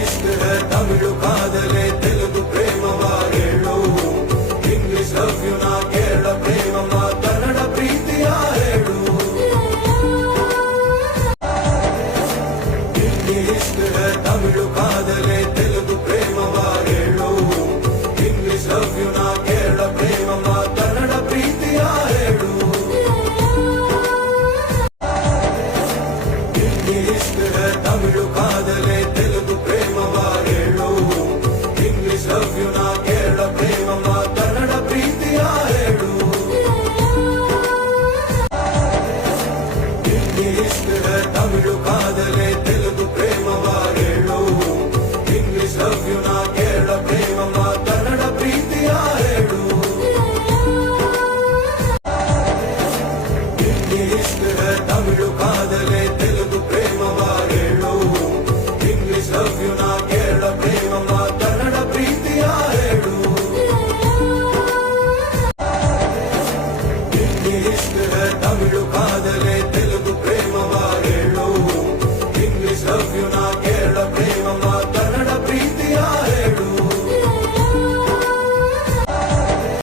इश्क है तमिಳು ಕಾದಲೆ ತೆಲುಗು ಪ್ರೇಮವ ಹೇಳು ಇಂಗ್ಲಿಷ್ ಲವ್ ಯು ನಾ ಕೇರಳ ಪ್ರೇಮವ ಕನ್ನಡ ಪ್ರೀತಿಯ ಹೇಳು इश्क है तमिಳು ಕಾದಲೆ ತೆಲುಗು ಪ್ರೇಮವ ಹೇಳು ಇಂಗ್ಲಿಷ್ ಲವ್ ಯು ನಾ ಕೇರಳ ಪ್ರೇಮವ ಕನ್ನಡ ಪ್ರೀತಿಯ ಹೇಳು इश्क है तमिಳು ಕಾದಲೆ ತೆಲುಗು ಪ್ರೇಮವ ಹೇಳು ಇಂಗ್ಲಿಷ್ ಲವ್ ಯು ನಾ ಕೇರಳ ಪ್ರೇಮವ ಕನ್ನಡ ಪ್ರೀತಿಯ ಹೇಳು इश्क है तमिಳು ಕಾದಲೆ ತೆಲುಗು ಪ್ರೇಮವ ಹೇಳು ಇಂಗ್ಲಿಷ್ ಲವ್ ಯು ನಾ ಕೇರಳ ಪ್ರೇಮವ ಕನ್ನಡ ಪ್ರೀತಿಯ ಹೇಳು इश्क है तमिಳು ಕಾದಲೆ ತೆಲುಗು ಪ್ರೇಮವ ಹೇಳು ಇಂಗ್ಲಿಷ್ ಲವ್ ಯು ನಾ ಕೇರಳ ಪ್ರೇಮವ ಕನ್ನಡ ಪ್ರೀತಿಯ ಹೇಳು इश्क है तमिಳು